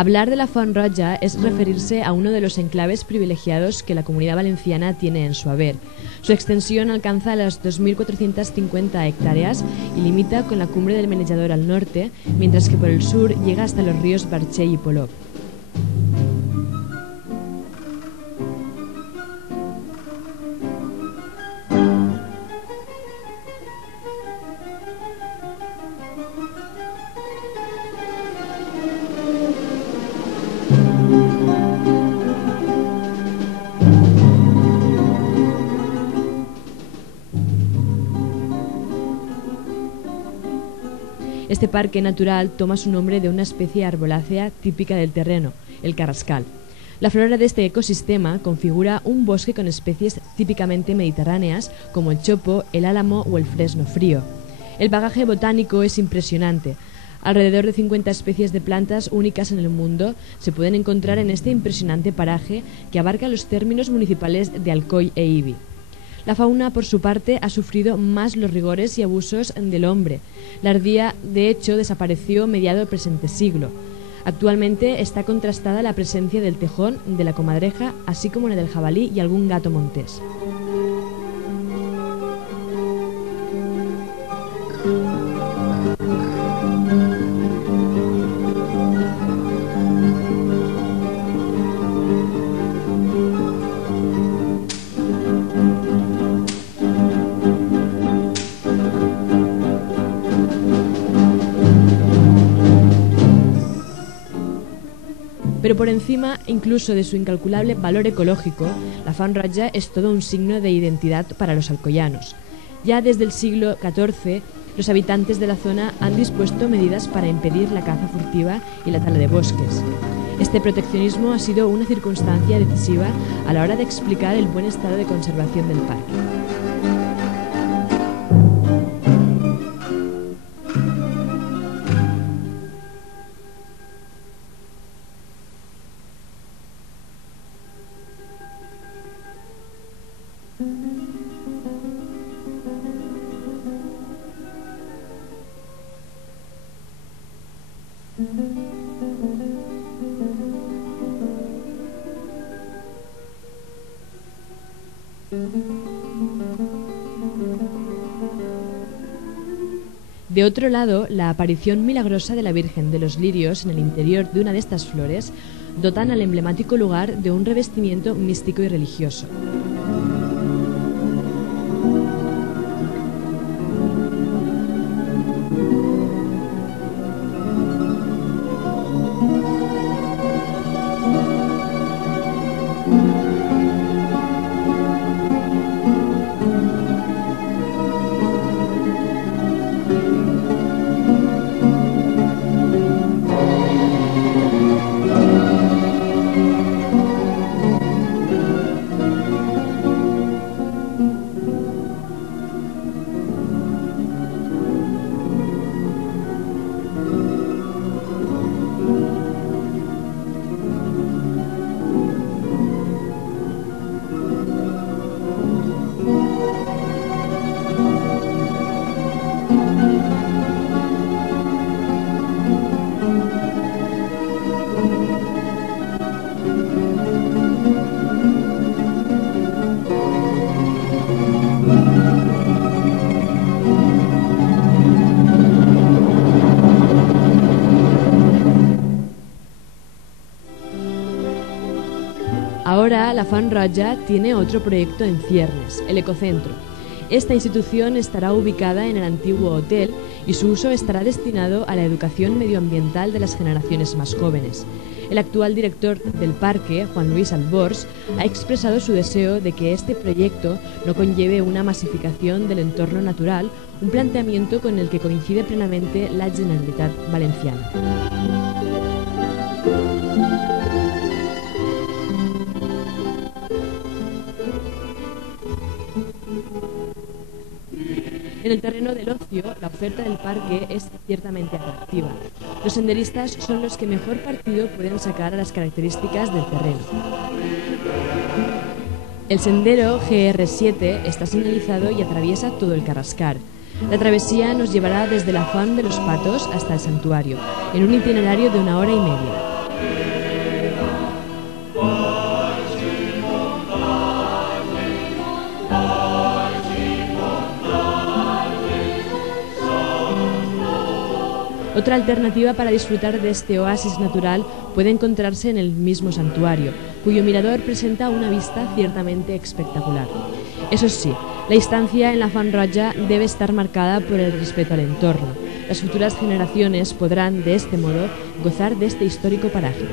Hablar de la Font Roja es referirse a uno de los enclaves privilegiados que la Comunidad Valenciana tiene en su haber. Su extensión alcanza las 2.450 hectáreas y limita con la cumbre del Menejador al norte, mientras que por el sur llega hasta los ríos Barxell y Polop. Este parque natural toma su nombre de una especie arbolácea típica del terreno, el carrascal. La flora de este ecosistema configura un bosque con especies típicamente mediterráneas como el chopo, el álamo o el fresno frío. El bagaje botánico es impresionante. Alrededor de 50 especies de plantas únicas en el mundo se pueden encontrar en este impresionante paraje que abarca los términos municipales de Alcoy e Ibi. La fauna, por su parte, ha sufrido más los rigores y abusos del hombre. La ardilla, de hecho, desapareció mediado el presente siglo. Actualmente está contrastada la presencia del tejón, de la comadreja, así como la del jabalí y algún gato montés. Pero por encima incluso de su incalculable valor ecológico, la Font Roja es todo un signo de identidad para los alcoyanos. Ya desde el siglo XIV, los habitantes de la zona han dispuesto medidas para impedir la caza furtiva y la tala de bosques. Este proteccionismo ha sido una circunstancia decisiva a la hora de explicar el buen estado de conservación del parque. De otro lado, la aparición milagrosa de la Virgen de los Lirios en el interior de una de estas flores dotan al emblemático lugar de un revestimiento místico y religioso. Ahora la Font Roja tiene otro proyecto en ciernes, el Ecocentro. Esta institución estará ubicada en el antiguo hotel y su uso estará destinado a la educación medioambiental de las generaciones más jóvenes. El actual director del parque, Juan Luis Albors, ha expresado su deseo de que este proyecto no conlleve una masificación del entorno natural, un planteamiento con el que coincide plenamente la Generalitat Valenciana. En el terreno del ocio, la oferta del parque es ciertamente atractiva. Los senderistas son los que mejor partido pueden sacar a las características del terreno. El sendero GR7 está señalizado y atraviesa todo el Carrascar. La travesía nos llevará desde la Font de los Patos hasta el santuario, en un itinerario de 1 hora y media. Otra alternativa para disfrutar de este oasis natural puede encontrarse en el mismo santuario, cuyo mirador presenta una vista ciertamente espectacular. Eso sí, la estancia en la Font Roja debe estar marcada por el respeto al entorno. Las futuras generaciones podrán, de este modo, gozar de este histórico paraje.